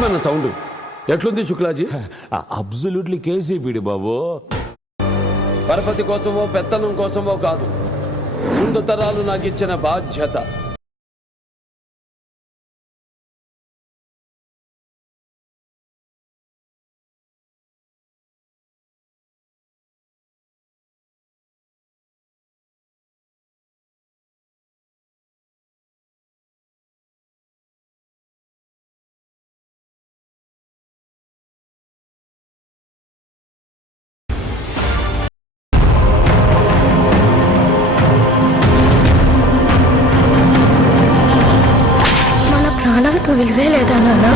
గిల్లీమన్న sound ఎట్లుంది Shuklaji? Absolutely KCPD బాబు. పరపతి కోసమో పెత్తనం కోసమో కాదు, ముందు తరాలు నాకు ఇచ్చిన బాధ్యత. ప్రాణాలకు విలువే లేదా నాన్న?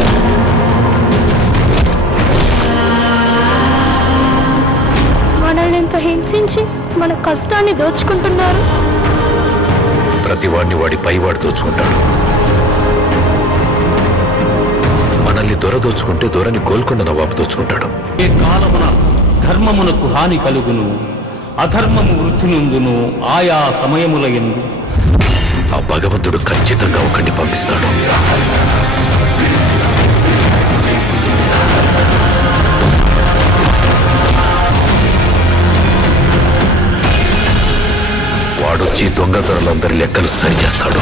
మనల్ని ఎంత హింసించి మన కష్టాన్ని దోచుకుంటున్నారు. ప్రతివాడిని వాడి పైవాడు దోచుకుంటాడు. మనల్ని దొర దోచుకుంటే దొరని గోల్కొండ నవాబు దోచుకుంటాడు. ఏ కాలమున ధర్మమునకు హాని కలుగును, అధర్మము వృద్ధి నుండును. ఆయా సమయముల యందు ఆ భగవంతుడు ఖచ్చితంగా ఒకరిని పంపిస్తాడు. వాడొచ్చి దొంగతనాలందరి లెక్కలు సరిచేస్తాడు.